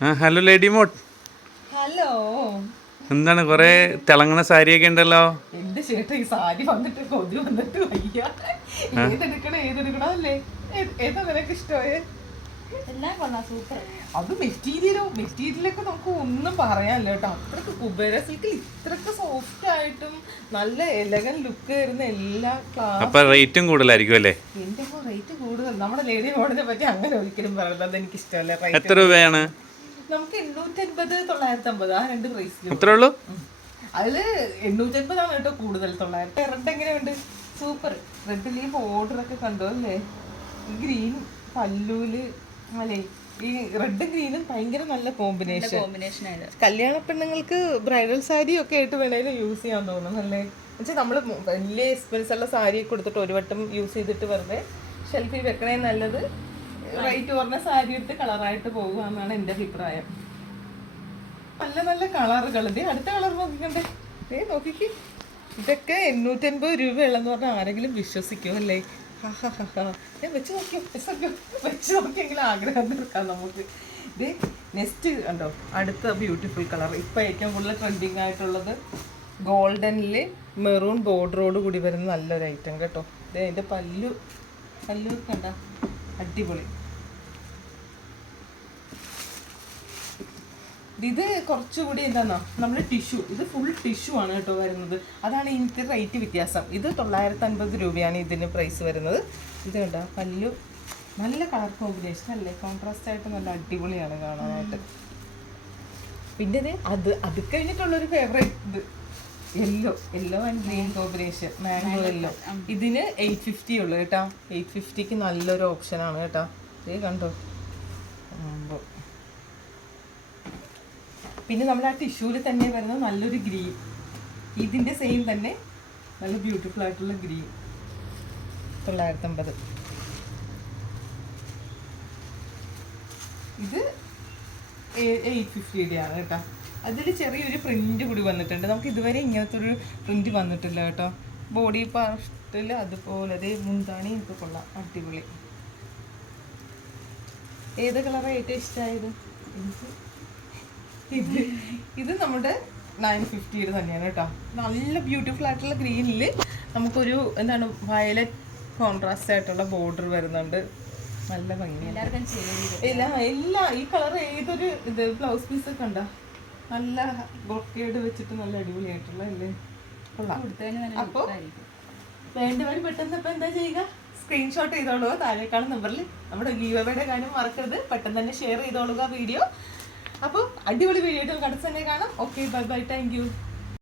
Hello lady മോട്ട്. Hello. എന്താണ് കൊറേ തിളങ്ങണ സാരിയൊക്കെ ഉണ്ടല്ലോ? എന്റെ ചേട്ടാ ഈ സാരി വന്നിട്ട് കൊതി വന്നിട്ട് വയ്യ. ഏതെടുക്കണം അല്ലേ? ഏതാ നിനക്ക് ഇഷ്ടമായേ? എല്ലാം കൊള്ളാം, സൂപ്പർ. അത് മെറ്റീരിയലൊക്കെ നമുക്ക് ഒന്നും പറയാനില്ല കേട്ടോ. അത്രക്ക് കുബേര സിൽക്കിൽ ഇത്രക്ക് സോഫ്റ്റ് ആയിട്ടും നല്ല എലഗൻ ലുക്ക് വരുന്ന എല്ലാ അപ്പൊ റേറ്റും കൂടുതലായിരിക്കും അല്ലേ? എന്റെ റേറ്റ് കൂടുതൽ. നമ്മുടെ ലേഡി മോഡിനെ പറ്റി അങ്ങനെ ഒരിക്കലും പറയുന്നത് എനിക്ക് ഇഷ്ടമല്ല. എത്ര രൂപയാണ്? നമുക്ക് 850, 950 ആ രണ്ട് പ്രൈസിലും അത്രേ ഉള്ളൂ. അതില് 850 ആണ് കേട്ടോ കൂടുതൽ. 900. റെഡ് എങ്ങനെയുണ്ട്? സൂപ്പർ. റെഡിൽ ഈ ബോർഡർ ഒക്കെ കണ്ടോ അല്ലേ? ഗ്രീൻ പല്ലൂല് അല്ലേ? ഈ റെഡ് ഗ്രീനും ഭയങ്കര നല്ല കോമ്പിനേഷൻ. കല്യാണ പെണ്ണുങ്ങൾക്ക് ബ്രൈഡൽ സാരി ഒക്കെ ആയിട്ട് വേണേലും യൂസ് ചെയ്യാൻ തോന്നുന്നു അല്ലേ? എന്നുവെച്ചാൽ നമ്മള് വലിയ എക്സ്പെൻസ് ഉള്ള സാരി കൊടുത്തിട്ട് ഒരു വട്ടം യൂസ് ചെയ്തിട്ട് വെറുതെ ഷെൽഫിൽ വെക്കണേ നല്ലത് റേറ്റ് കുറഞ്ഞ സാരി എടുത്ത് കളറായിട്ട് പോകുക എന്നാണ് എൻ്റെ അഭിപ്രായം. നല്ല നല്ല കളറുകൾ. അടുത്ത കളർ നോക്കിക്കണ്ടേ? നോക്കിക്ക്. ഇതൊക്കെ 850 രൂപയുള്ളെന്ന് പറഞ്ഞാൽ ആരെങ്കിലും വിശ്വസിക്കുമോ അല്ലേ? വെച്ച് നോക്കിയെങ്കിലും ആഗ്രഹം തീർക്കാം നമുക്ക്. ഇത് നെക്സ്റ്റ് കണ്ടോ, അടുത്ത ബ്യൂട്ടിഫുൾ കളർ. ഇപ്പം ഏറ്റവും കൂടുതൽ ട്രെൻഡിങ് ആയിട്ടുള്ളത് ഗോൾഡനിൽ മെറൂൺ ബോർഡറോട് കൂടി വരുന്ന നല്ലൊരു ഐറ്റം കേട്ടോ. ഇത് അതിൻ്റെ പല്ലു കണ്ട അടിപൊളി. ഇത് കുറച്ചുകൂടി എന്താണോ നമ്മൾ ടിഷ്യൂ, ഇത് ഫുൾ ടിഷ്യൂ ആണ് കേട്ടോ വരുന്നത്. അതാണ് ഇതിൻ്റെ റേറ്റ് വ്യത്യാസം. ഇത് 950 രൂപയാണ് ഇതിന് പ്രൈസ് വരുന്നത്. ഇത് കണ്ടോ പല്ലു നല്ല കളർ കോമ്പിനേഷൻ അല്ലേ? കോൺട്രാസ്റ്റ് ആയിട്ട് നല്ല അടിപൊളിയാണ് കാണാനായിട്ട്. പിന്നെ അത് കഴിഞ്ഞിട്ടുള്ളൊരു ഫേവറേറ്റ് ഇത് yellow and green combination, mango yellow. ഇതിന് 850 ഉള്ളു കേട്ടോ. 850ക്ക് നല്ലൊരു ഓപ്ഷനാണ് കേട്ടോ. ഇത് കണ്ടോ. പിന്നെ നമ്മൾ ആ ടിഷ്യൂവിൽ തന്നെ വരുന്ന നല്ലൊരു ഗ്രീൻ, ഇതിൻ്റെ സെയിം തന്നെ നല്ല ബ്യൂട്ടിഫുൾ ആയിട്ടുള്ള ഗ്രീൻ. 950. ഇത് 850 ആണ് കേട്ടോ. അതിൽ ചെറിയൊരു പ്രിന്റ് കൂടി വന്നിട്ടുണ്ട്. നമുക്ക് ഇതുവരെ ഇങ്ങനത്തെ ഒരു പ്രിന്റ് വന്നിട്ടില്ല കേട്ടോ. ബോഡി പാർട്ടിൽ അതുപോലെ അതേ മുന്താണി എനിക്ക് കൊള്ളാം, അടിപൊളി. ഏത് കളറാണ് ഏറ്റവും ഇഷ്ടമായത്? ഇത് നമ്മുടെ 950 തന്നെയാണ് കേട്ടോ. നല്ല ബ്യൂട്ടിഫുൾ ആയിട്ടുള്ള ഗ്രീനിൽ നമുക്കൊരു എന്താണ് വയലറ്റ് കോൺട്രാസ്റ്റ് ആയിട്ടുള്ള ബോർഡർ വരുന്നുണ്ട്. നല്ല ഭംഗിയാണ്. എല്ലാ ഈ കളർ ഏതൊരു ഇത് ബ്ലൗസ് പീസ് ഒക്കെ ഉണ്ടോ? നല്ല ബ്രൊക്കേഡ് വെച്ചിട്ട് നല്ല അടിപൊളിയായിട്ടുള്ള അല്ലേ? കൊള്ളാം. അപ്പോൾ വേണ്ടവർ പെട്ടെന്ന് ഇപ്പം എന്താ ചെയ്യുക? സ്ക്രീൻഷോട്ട് ചെയ്തോളുക. താഴേക്കാളും നമ്പറിൽ നമ്മുടെ ഗീവയുടെ കാര്യം മറക്കരുത്. പെട്ടെന്ന് തന്നെ ഷെയർ ചെയ്തോളുക വീഡിയോ. അപ്പോൾ അടിപൊളി വീഡിയോ ആയിട്ട് നമുക്ക് അടുത്ത് തന്നെ കാണാം. Okay, bye bye, thank you.